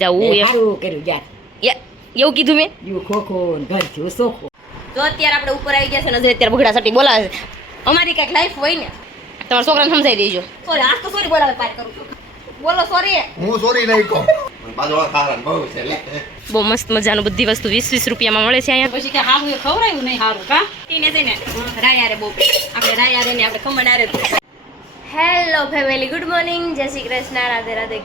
જાવું એમ સારું કર્યું યાર. એવું કીધું મેં. યુ ખોખો ને ઘર થયું સોખો. તો અત્યારે આપણે ઉપર આવી ગયા છે ને હજી અત્યારે બગડા સટી બોલાવે છે. અમારી કંઈક લાઈફ હોય ને તમારા છોકરાને સમજાવી દેજો. સોરી આજ તો સોરી બોલાવે પાર કરું છું. બોલો સોરી. હું સોરી નહીં કહું. બાજુવાળા ખારા બહુ છે લે. બહુ મસ્ત મજાનું બધી વસ્તુ 20-20 રૂપિયામાં મળે છે અહીંયા. પછી કે હારું એ ખવરાયું નહીં હારું કા તીને જઈને રાયારે બહુ આપણે રાયારે ને આપણે ખમણ આરે. હેલો ફેમિલી, ગુડ મોર્નિંગ, જય શ્રી કૃષ્ણ, રાધે રાધે.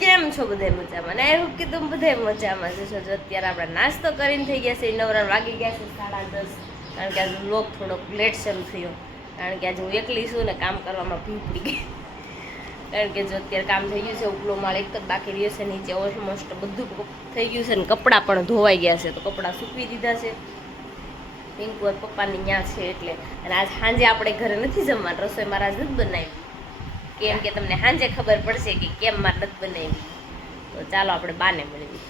કેમ છો બધે મજામાં? આઈ હોપ કે તમે બધે મજામાં જશો. જો અત્યારે આપણે નાસ્તો કરીને થઈ ગયા છે 9 વાગી ગયા છે 10:30. કારણ કે આજે વ્લોગ થોડોક લેટ શરૂ થયો કારણ કે આજે હું એકલી છું ને કામ કરવામાં ભીડ પડી ગઈ. કારણ કે જો અત્યારે કામ થઈ ગયું છે, ઉપલો માળ એક જ બાકી રહ્યો છે, નીચે ઓલમોસ્ટ બધું થઈ ગયું છે ને કપડાં પણ ધોવાઈ ગયા છે. તો કપડાં સૂકવી દીધા છે. પિંકુ પપ્પાની ત્યાં છે એટલે. અને આજ સાંજે આપણે ઘરે નથી જમવાનું, રસોઈ મારા જ નથી બનાવી. કેમ કે તમને સાંજે ખબર પડશે કે કેમ મારે નથી બનાવી. તો ચાલો આપણે બાને મળીએ.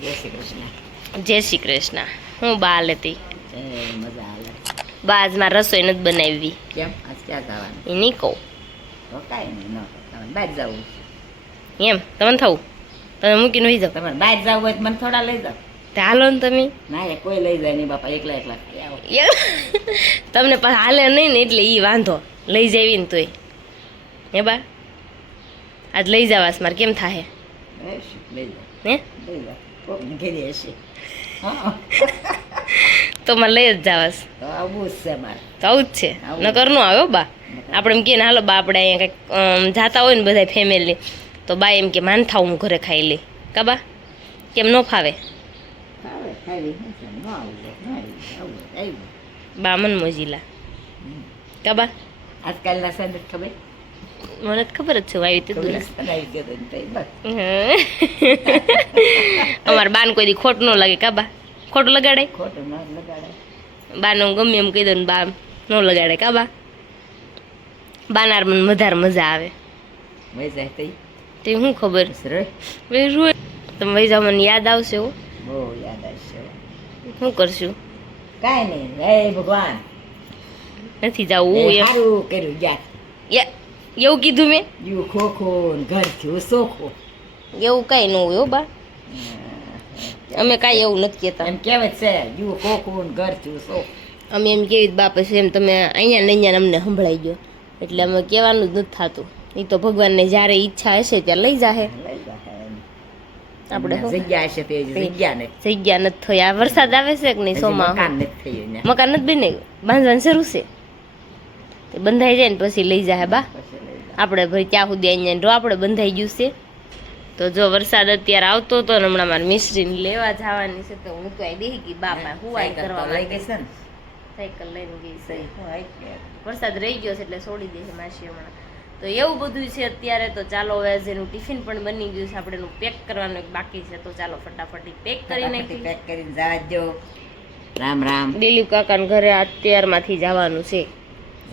જય શ્રી કૃષ્ણ. જય શ્રી કૃષ્ણ. હું બા લેતી મજા આવે. બા આજ મારે રસોઈ નથી બનાવી. કેમ આજ ક્યાં જવાનું? એ નહીં કહું તો કાંઈ નહીં, ન બહાર જવું. એમ તમને થવું તમે મૂકીને વહી જાઓ. તમારે બહાર જવું હોય તો મને થોડા લઈ જાઓ. તો હાલો ને તમે. ના એ કોઈ લઈ જાય નહીં બાપા, એકલા એકલા આવો. તમને પાછા હાલે નહીં ને એટલે એ વાંધો લઈ જાવી ને તોય. હે બા આજ લઈ જવાસ મારે કેમ થાય લઈ જાઓ, હે લઈ જાઓ. કોકને ઘેરી હશે. હા તો મારે લઈ જ જવાસ. તો આવું જ છે મારે. તો આવું જ છે. નકર નો આવ્યો બા. આપણે એમ કે ને હાલો બા આપણે અહીંયા કંઈક જાતા હોય ને બધા ફેમિલી તો બા એમ કે માન થાવ હું ઘરે ખાઈ લઈ. કા બા કેમ ન ફાવે? આવે ખાવી નથી, ન આવું ન આવું આવ્યું. બા મન મોજીલા. કા બા આજકાલના સંદેશ ખબર મને તો ખબર જ છે આવી તે દુના. કરાવી ગયો ને તઈ બસ. અમારા બાને કોઈ દી ખોટ ન લાગે. કા બા ખોટું લગાડે? ખોટું ન લગાડે. બાનું ગમે એમ કહી દો ને બા ન લગાડે. કા બા બાનાર મને વધારે મજા આવે. વહી જાય તઈ તે શું ખબર સરસ. તમે વહી જાઓ મને યાદ આવશે. હો બહુ યાદ આવશે. શું કરશું? કાંઈ નહીં, હે ભગવાન નથી જવું એમ. સારું કર્યું યાર. એવું કીધું મેં. યુ ખોખો ને ઘર થયું સોખો. એવું કાંઈ ન હોય. હો બા અમે કાંઈ એવું નથી કહેતા. એમ કહેવાય છે યુ ખોખો ને ઘર થયું સોખો. અમે એમ કેવી બા પછી એમ તમે અહીંયા ને અહીંયા અમને સંભળાઈ ગયો એટલે અમે કહેવાનું જ નથી થતું. એ તો ભગવાનને જ્યારે ઈચ્છા હશે ત્યારે લઈ જાહે. લઈ જાય આપણે જગ્યા હશે તે જગ્યા ને જગ્યા નથી થઈ. આ વરસાદ આવે છે કે નહીં? સોમાં મકાન નથી થયું ને મકાન નથી બને, બાંધવાનું શરૂ છે. તે બંધાઈ જાય ને પછી લઈ જાય બા. પછી લઈ જાય. આપણે ભાઈ ત્યાં સુધી અહીંયા રો આપણે બંધાઈ ગયું છે. તો જો વરસાદ અત્યારે આવતો હતો ને હમણાં મારે મિસ્ત્રીને લેવા જવાની છે તો હું તો અહીં બેસી ગઈ બાપા હુવાઈ કરવા લઈ ગઈ છે ને સાયકલ લઈને ગઈ છે. વરસાદ રહી ગયો છે એટલે છોડી દે છે માસી હમણાં. તો એવું બધું છે અત્યારે. તો ચાલો હવે જેનું ટિફિન પણ બની ગયું છે, આપણે એનું પેક કરવાનું એક બાકી છે. તો ચાલો ફટાફટ પેક કરી નાખી. પેક કરીને જવા દો. રામ રામ. દિલીપ કાકાના ઘરે અત્યારમાંથી જવાનું છે.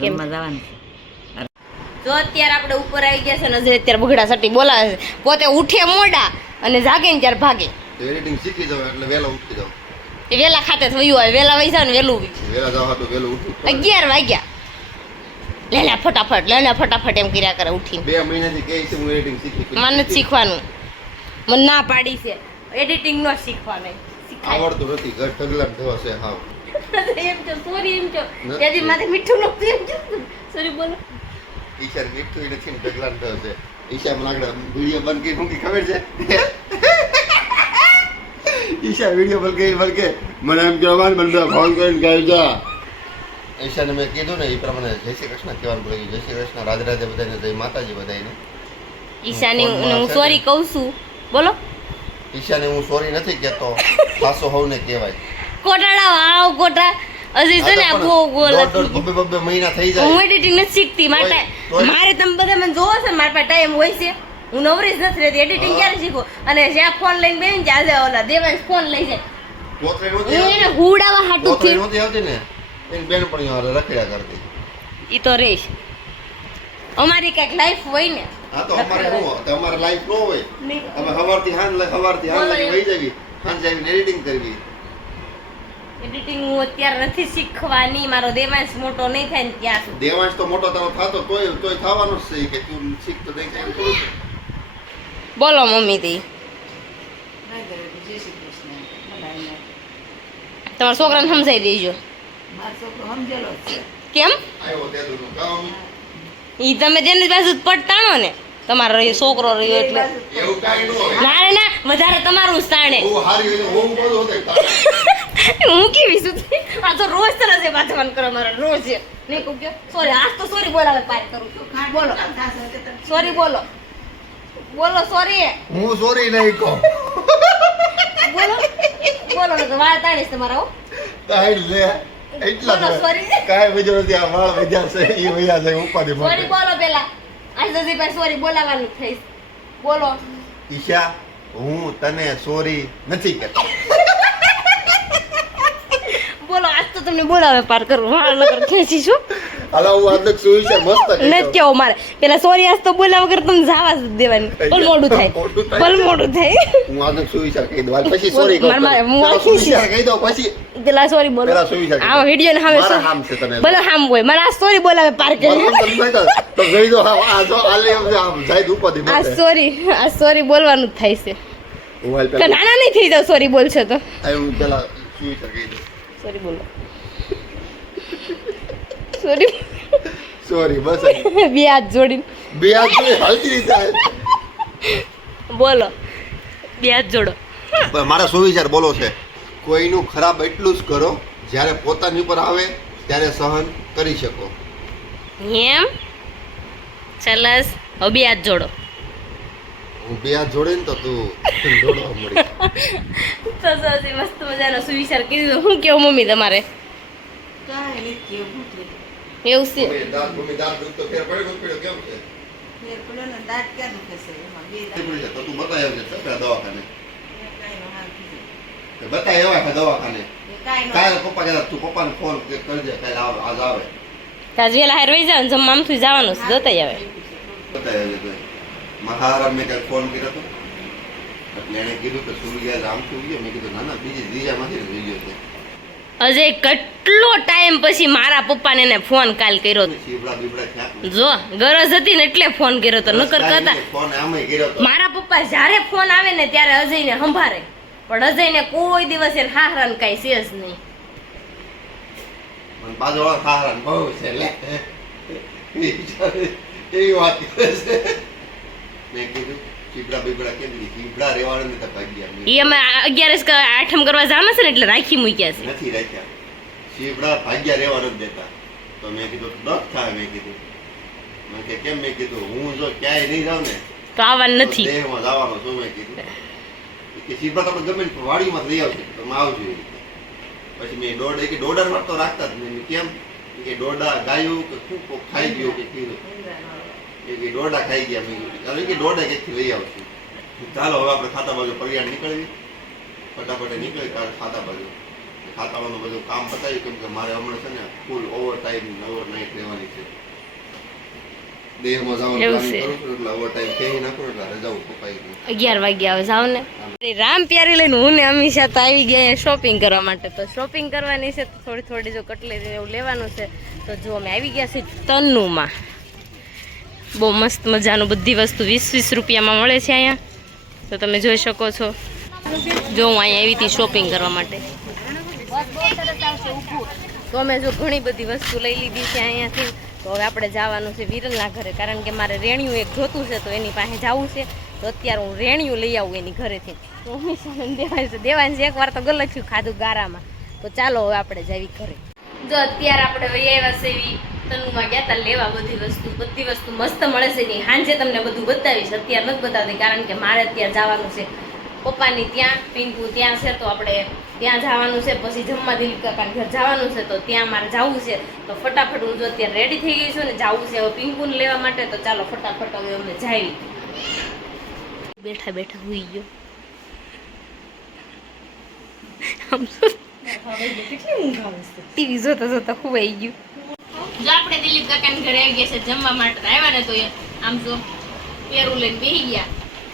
કેમ જવાનું છે? જો અત્યારે આપણે ઉપર આવી ગયા છે ને હજી અત્યારે બગડા સટી બોલાવે છે. પોતે ઉઠે મોડા અને જાગે ને ત્યારે ભાગે. એડિટિંગ શીખી જાવ એટલે વહેલા ઉઠી જાવ. એ વેલા ખાતે થયું હોય વહેલા વહી જાવ ને વહેલું વહેલા જાવ તો વહેલું ઉઠું. 11 વાગ્યા. લેલા ફટાફટ એમ કર્યા કરે ઉઠીને. 2 મહિનાથી કહે છે હું એડિટિંગ શીખી. મને નથી શીખવાનું. મને ના પાડી છે એડિટિંગ નો શીખવાનું. આવડતું નથી. ઘર ઢગલા થવા છે હાવ. એમ છો સોરી એમ છો ત્યાંથી માથે મીઠું નહોતું એમ છો સોરી બોલો. ઈશા મીઠું નથી ને ઢગલા થવા છે. ઈશા મને આગળ વિડીયો બંધ કરી મૂકી ખબર છે? ઈશા વિડીયો બંધ કરી મને એમ કહેવાનું મને ફોન કરીને કહી જા. ઈશાને મેં કીધું ને એ પ્રમાણે જય શ્રી કૃષ્ણ કહેવાનું ભૂલી ગયું. જય શ્રી કૃષ્ણ, રાધે રાધે બધાને, જય માતાજી બધાને. ઈશાની હું સોરી કહું છું. બોલો. ઈશાને હું સોરી નથી કહેતો, ખાસો હોવને કહેવાય. કોટાડા આવ કોટા હજી છે ને બબ્બે મહિના થઈ જાય. હું એડિટિંગ નથી શીખતી માટે મારે તમે બધા મને જોવો છો ને મારા પાસે ટાઈમ હોય છે. હું નવરી જ નથી રહેતી. એડિટિંગ ક્યારે શીખું? અને જ્યાં ફોન લઈને બેસીને ત્યાં આજે ઓલા દેવાંશ ફોન લઈ જાય. પોતરે હું નહોતી એને હુડાવા હાટું થી નહોતી આવતી ને એની બેન પણ રખડ્યા કરતી. ઈ તો રહીશ. અમારી કઈક લાઈફ હોય ને. હા તો અમારે શું અમારે લાઈફ ન હોય. અમે સવારથી હાંજ વહી જવી, હાંજ આવીને એડિટિંગ કરવી. એડિટિંગ હું અત્યારે નથી શીખવાની. મારો દેવાંશ મોટો નહીં થાય ને ત્યાં સુધી. દેવાંશ તો મોટો તારો થતો તોય થવાનો જ છે કે તું શીખ તો દઈ જાય થોડું. બોલો મમ્મી તી જય શ્રી કૃષ્ણ બધાને. તમારા છોકરાને સમજાઈ દેજો મારો છોકરો સમજેલો જ છે. કેમ આવ્યો તે દૂરનું કામ. ઈ તમે તેની બાજુ જ પડતાણો ને તમારો એ છોકરો રહ્યો એટલે એવું કાંઈ ન હોય. ના રે ના વધારે તમારું જ તાણે બહુ સારી હોય તો બહુ બધું હોતે. હું કેવી છું આ તો રોજ તરસ એ બાથવાન કરો મારા રોજ નહીં કહું કે સોરી આજ તો સોરી બોલાવે પાર કરું છું બોલો સોરી બોલો બોલો સોરી હું સોરી નહીં કહું. બોલો બોલો ને તો વાળ તાણીશ તમારા હો તાઈ લે એટલા બોલો, જ. sorry. કાંઈ બીજું નથી. આ વાળ વધ્યા છે એ વયા છે ઉપાધિ સોરી માટે. બોલો પેલા આજ સુધી ભાઈ સોરી બોલાવાનું થઈશ બોલો ઈશા હું તને સોરી નથી કહેતો. બોલો આજ તો તમને બોલાવે પાર કરું વાળ નકર ખેંચી છું હાલો હું આજ તક સુઈ છે મસ્ત કહી નથી દઉં. કેવો મારે પેલા સોરી આજ તો બોલા વગર તમને જવા જ દેવાની ભલ મોડું થાય મોડું થાય. ભલ મોડું થાય હું આજ તક સુઈ છે કહી દઉં. હાલ પછી સોરી કહું. મારે- હું પેલા આખી સુઈ છે કહી દઉં પછી પેલા સોરી બોલો પેલા સોરી છે. આ વિડિયો ને મારા સામે હામ છે તને. ભલે હામ હોય મારે આ સોરી બોલાવે પાર કરી મારા હામ તને કહે તો કહી દો. આ જો આલે આમ જાય તો ઉપાધિ આ માટે. સોરી બોલવાનું જ થાય છે હું હાલ કે પેલા નાના નહીં થઈ જાવ સોરી બોલશો તો હું પેલા સુઈ છે કહી દઉં. સોરી બોલો સોરી સોરી બસ બે હાથ જોડીને બે હાથ જોડે હાલતી રીતે હાલ. બોલો બે હાથ જોડો પણ મારા સુવિચાર બોલો છે કોઈનું ખરાબ એટલું જ કરો જ્યારે પોતાની ઉપર આવે ત્યારે સહન કરી શકો. એમ સરસ હવે બે હાથ જોડો હું બે હાથ જોડે ને તો તું જોડવા મળી. તો સૌથી મસ્ત મજાનો સુવિચાર કીધું હું કેવું મમ્મી તમારે કાંઈ નથી કેવું છે. એવું છે મમ્મી દાંત દુખતો ફેર પડ્યો કે પડ્યો કેમ છે? ફેર પડ્યો ને દાંત ક્યાં દુખે છે? એમાં બે દાંત પડી છે તો તું બતાવી આવજે સગડા દવાખાને. કાંઈ નો હાલ થઈ જાય. બતાવી આવ્યા દવાખાને. એ કાંઈ નો કાલે પપ્પા કહેતા તું પપ્પાને ફોન કરજે કાલે આવે આજ આવે. તાજ વેલા હાર વહી જાવ ને જમવા આમથી જવાનું છે જોતાય આવે બતાવી આવજે તો. મહારાજ મેં કાલે ફોન કર્યો હતો એટલે એણે કીધું કે સૂર્ય આમ સૂર્ય મેં કીધું ના ના બીજી દીજામાંથી જ વિડીયો છે. અજય કેટલો ટાઈમ પછી મારા પપ્પાને એને ફોન કાલ કર્યો હતો. શીવડા બીવડા ક્યાં? જો ગરજ હતી ને એટલે ફોન કર્યો હતો નકર કરતા ફોન આમે કર્યો હતો. મારા પપ્પા જ્યારે ફોન આવે ને ત્યારે અજયને સંભાળે પણ અજયને કોઈ દિવસ એને હાહરાન કાંઈ છે જ નહીં મને બાજુવાળા ખાવાનું બહુ છે લે. એવી વાત કરે છે. મેં કીધું શીવડા બીવડા કેમ કીધી? શીવડા રહેવાનું ને તો ભાગ્યા એ અમે 11 આઠમ કરવા જવાના છે ને એટલે રાખી મૂક્યા છે નથી રાખ્યા. શીવડા ભાગ્યા રહેવાનું જ દેતા. તો મેં કીધું દસ થાય. મેં કીધું મેં કે કેમ? મેં કીધું હું જો ક્યાંય નહીં જાઉં ને તો આવવાનું નથી તો દેહમાં જવાનો છું. મેં કીધું કે શીવડા તમે ગમે ને વાડીમાં લઈ આવશે તમે આવજો એ રીતે. પછી મેં દોડર માં તો રાખતા જ નહીં. મેં કેમ કે દોડા ગાયું કે શું કોક ખાઈ ગયું કે કીધું એ દોડા ખાઈ ગયા. મેં કીધું કે દોડા ક્યાંકથી લઈ આવશું. ચાલો હવે આપણે ખાતા બાજુ પરિયાણ નીકળવી. ફટાફટ નીકળી ખાતા બાજુ ખાતાવાનું બધું કામ પતાવ્યું કેમ કે મારે હમણાં છે ને ફૂલ ઓવર ટાઈમ ઓવર નાઇટ રહેવાની છે. દેહમાં જવાનું એવું પ્લાનિંગ છે. કરું છું એટલે ઓવર ટાઈમ ક્યાંય નાખું એટલે રજાઓ કપાઈ ગઈ. 11 વાગ્યા આવે જાવ ને રામ પ્યારી લઈને હું ને અમીષા તો આવી ગયા શોપિંગ કરવા માટે તો શોપિંગ કરવાની છે તો થોડી જો કટલેરી એવું લેવાનું છે તો જો અમે આવી ગયા છીએ તન્નુમાં બહુ મસ્ત મજાનું બધી વસ્તુ 20-20 રૂપિયામાં મળે છે અહીંયા તો તમે જોઈ શકો છો જો હું અહીંયા આવી હતી શોપિંગ કરવા માટે તો અમે જો ઘણી બધી વસ્તુ લઈ લીધી છે અહીંયાથી તો હવે આપણે જવાનું છે વિરલના ઘરે કારણ કે મારે રેણિયું એક જોતું છે તો એની પાસે જવું છે તો અત્યારે હું રેણિયું લઈ આવું એની ઘરેથી તો દેવાંશ એકવાર તો ગલચ્યું ખાધું ગારામાં તો ચાલો હવે આપણે જવી ઘરે જો અત્યારે આપણે વહી આવ્યા છે એવી તનુમાં ગયા હતા લેવા બધી વસ્તુ મસ્ત મળે છે નહીં સાંજે તમને બધું બતાવીશ અત્યારે નથી બતાવતી કારણ કે મારે અત્યારે જવાનું છે પપ્પાની ત્યાં પિંકુ ત્યાં છે તો આપણે ત્યાં જવાનું છે પછી જમવા દિલીપ કાકાને ઘર જવાનું છે તો ત્યાં મારે જવું છે તો ફટાફટ હું જો અત્યારે રેડી થઈ ગઈ છું ને જવું છે હવે પિંકુને લેવા માટે તો ચાલો ફટાફટ હવે અમે જાવી બેઠા બેઠા હુઈ ગયો ટીવી જોતા જોતા ખુવાઈ ગયું જો આપણે દિલીપ કાકાને ઘરે આવી ગયા છે જમવા માટે તો આવ્યા ને તો આમ જો પેરું લઈને બેસી ગયા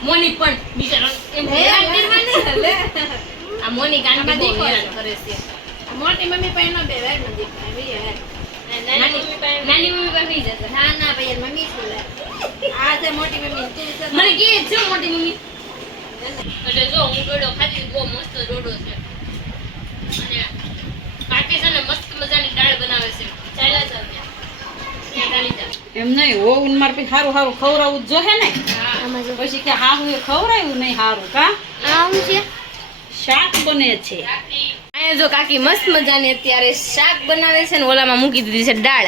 મોની પણ બિચારો એમ હેરાન કરવા નહીં હલે આ મોની કાંડી બહુ હેરાન કરે છે મોટી મમ્મી પણ ન બેવાય નથી નાની મમ્મી પાસે બી જશે. ના ના ભાઈ મમ્મી બોલાય આ છે મોટી મમ્મી તું છે મને કે છે મોટી મમ્મી. એટલે જો હું ડોડો ખાધી બહુ મસ્ત ડોડો છે. અને કાકી છે ને મસ્ત મજાની દાળ બનાવે છે. ચાલ્યા જાવ ત્યાં. ત્યાં ચાલી જાવ. એમ નહીં હોવું મારે પછી સારું સારું ખવડાવવું જ જોહે ને આમાં જો પછી કે હા હું એ ખવડાવ્યું નહીં સારું કા આમ છે શાક બને છે અહીંયા જો કાકી મસ્ત મજાની અત્યારે શાક બનાવે છે ને ઓલામાં મૂકી દીધી છે દાળ.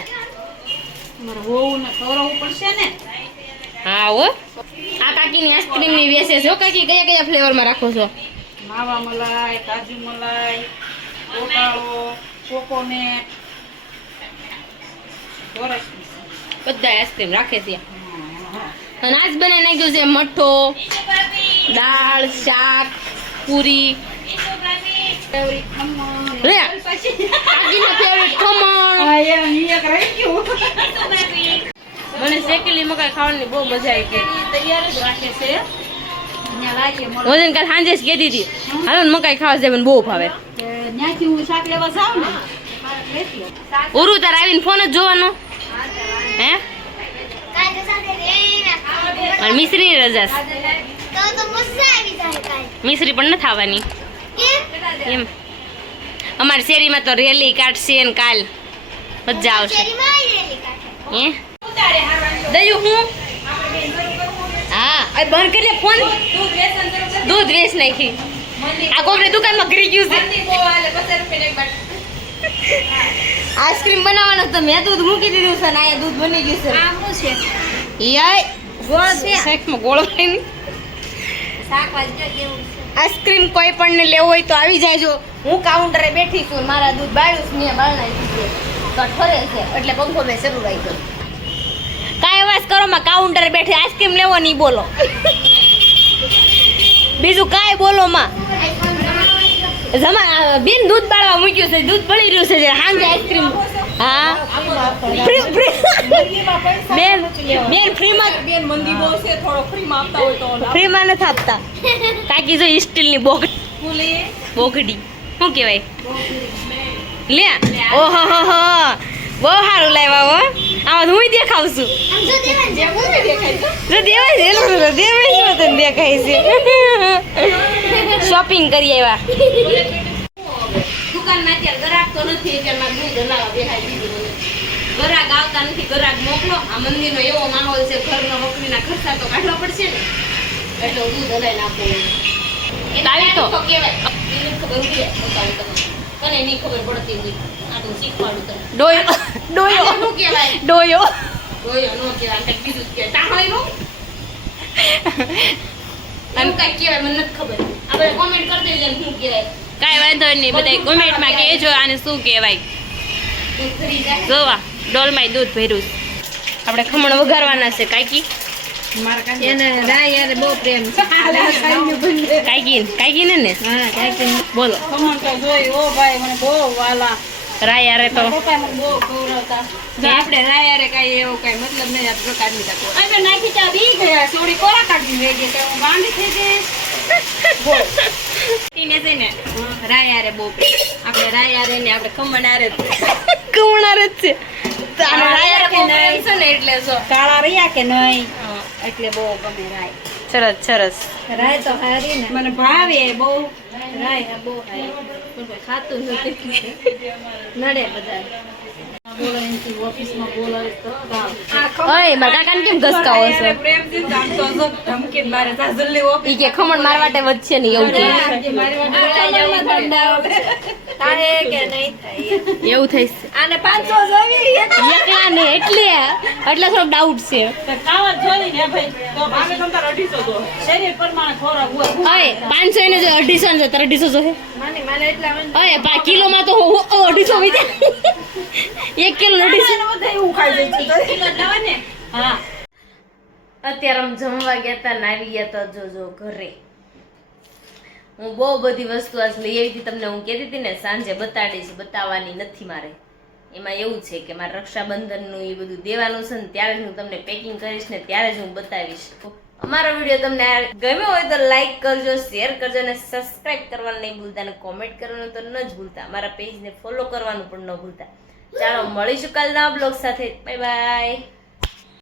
મારે હોવું ને ખવડાવવું પડશે ને હા હો. આ કાકીની આઈસ્ક્રીમ ની વેચે છે હો. કાકી કયા કયા ફ્લેવરમાં રાખો છો? માવા મલાઈ કાજુ મલાઈ કોટાળો કોકોનેટ બધા આઈસ્ક્રીમ રાખે છે. અને આજ બનાવી નાખ્યું છે મઠો, દાળ, શાક, પૂરી. લે કાકીનો ફેવરિટ ખમણ. મને શેકેલી મકાઈ ખાવાની બહુ મજા આવી ગઈ. તૈયાર જ રાખે છે અહીંયા લાવીએ મળે વજન કાલ સાંજે જ કહેતી હતી હાલો ને મકાઈ ખાવા છે મને બહુ ભાવે. ત્યાંથી હું શાક લેવા જાઉં ને લેતી આવું. ઉરુ તાર આવીને ફોન જ જોવાનો હે કાજે સાથે રેના અને મિશ્રીની રજા છે. તો મસ્ત આવી જાય કાઈ મિશ્રી પણ નથી આવવાની કેમ એમ. અમારી શેરીમાં તો રેલી કાઢશે ને કાલ મજા આવશે શેરીમાં આવી રેલી કાઢે હે દયું હું હા આ બંધ કરી લે ફોન. દૂધ વેચ નાખી આ કોકની દુકાનમાં ગરી ગયું છે. આઈસ્ક્રીમ બનાવવાનો તો મેં દૂધ મૂકી દીધું છે ને અહીંયા દૂધ બની ગયું છે. આ શું છે યાય ગોળ છે શાકમાં ગોળ હોય ને. શાક વાજ્યો કેવું છે આઈસ્ક્રીમ કોઈ પણ ને લેવો હોય તો આવી જાયજો. હું કાઉન્ટરે બેઠી છું મારા દૂધ બાળ્યું છે મેં બાળ નાખ્યું છે તો ઠરે છે એટલે પંખો મેં શરૂ રાખ્યો. કાંઈ અવાજ કરો માં કાઉન્ટરે બેઠી આઈસ્ક્રીમ લેવો નહીં બોલો. બીજું કાંઈ બોલો માં જમા બેન દૂધ બાળવા મૂક્યું છે દૂધ બળી રહ્યું છે સાંજે આઈસ્ક્રીમ. હા બેન બેન ફ્રીમાં ફ્રીમાં નથી આપતા. કાકી જો સ્ટીલની બોગડી શું કહેવાય લે ઓહો હો હો બહુ સારું લાવ્યા હો. આમાં હું દેખાવ છું આમ જો દેવાન જે હું દેખાય જો દેવાય છે એનું દેવાય છે તને દેખાય છે. શોપિંગ કરી આવ્યા. દુકાનમાં અત્યારે ગરાક તો નથી એટલે મારે દૂધ હલાવા બેહાઈ દીધું. ગરાક આવતા નથી ગરાક મોકલો. આ મંદિરનો એવો માહોલ છે ઘરનો બકરીના ખર્ચા તો કાઢવા પડશે ને એટલે હું દૂધ હલાઈ નાખું. તારી તો કહેવાય એને ખબર ઉડી તને નહીં ખબર પડતી હોય આ તો શીખવાડું તને. ડોયો ડોયો શું કહેવાય ડોયો ડોયો નો કહેવાય કંઈક બીજું જ કહેવાય. તાહળીનું એમ કાંઈક કહેવાય મને નથી ખબર. આ બધા કોમેન્ટ કરી દેજો ને શું કહેવાય. કાંઈ વાંધો નહીં બધા કોમેન્ટમાં કહેજો આને શું કહેવાય. જોવા ડોલમાં દૂધ ભર્યું છે. આપણે ખમણ વઘારવાના છે કાકી. એને રાય યાર બહુ પ્રેમ છે કાકી ને હા કાઈ બોલો ખમણ તો જોઈ ઓ ભાઈ મને બહુ વાલા રાય યારે તો પપ્પા મને બહુ ખવડાવતા જો આપણે રાય યાર કાઈ એવો કાઈ મતલબ નહીં આપણે કાઢી નાખો અમે નાખી ત્યાં બી ગયા થોડી કોરા કાઢી લઈ ગઈ તો હું ગાંડી થઈ ગઈ તીને છે ને રાય યાર બહુ પ્રેમ આપણે રાય યાર ને આપણે ખમણ આરે કમણાર જ છે તારે રાય યારે કે બહુ નહીં? પ્રેમ છે ને એટલે જો કાળા રહ્યા કે નહીં એટલે બહુ ગમે રાય સરસ સરસ રાય તો હારી ને મને ભાવે બહુ રાય બહુ હારી પણ કોઈ ખાતું નથી નડે બધા બોલો એમથી ઓફિસમાં બોલાવે તો ગાવ ઓય મારા કાકાને કેમ ઘસકાવો છો પ્રેમથી આમ તો જો ધમકીને મારે જા જલ્દી ઓફિસ ઈ કે ખમણ માર માટે વધશે ને એવું કે મારી વાત તારે કે નહીં થાય એવું થઈશે આને 500 જોવી એકલા ને એટલે થોડો ડાઉટ છે ખાવા જોઈ ને ભાઈ તો અમે તમતાર 250 જો શરીર પ્રમાણે ખોરાક હોય ઓય 500 ને જો 250 ને તારે 250 જો હે મને એટલા ઓય 5 કિલોમાં તો 250 વિધે 1 કિલો 250 બધા એવું ખાઈ જાય છે હા અત્યારે આમ જમવા ગયા તા ને આવી ગયા તા જોજો ઘરે હું બહુ બધી વસ્તુ આજ લઈ આવી હતી તમને હું કહેતી હતી ને સાંજે બતાડીશ બતાવવાની નથી મારે એમાં એવું છે કે મારે રક્ષાબંધનનું એ બધું દેવાનું છે ને ત્યારે જ હું તમને પેકિંગ કરીશ ને ત્યારે જ હું બતાવીશ. અમારો વિડીયો તમને ગમ્યો હોય તો લાઈક કરજો શેર કરજો અને સબસ્ક્રાઇબ કરવાનું નહીં ભૂલતા અને કોમેન્ટ કરવાનું તો ન જ ભૂલતા. અમારા પેજને ફોલો કરવાનું પણ ન ભૂલતા. ચાલો મળીશું કાલના બ્લોગ સાથે. Bye bye.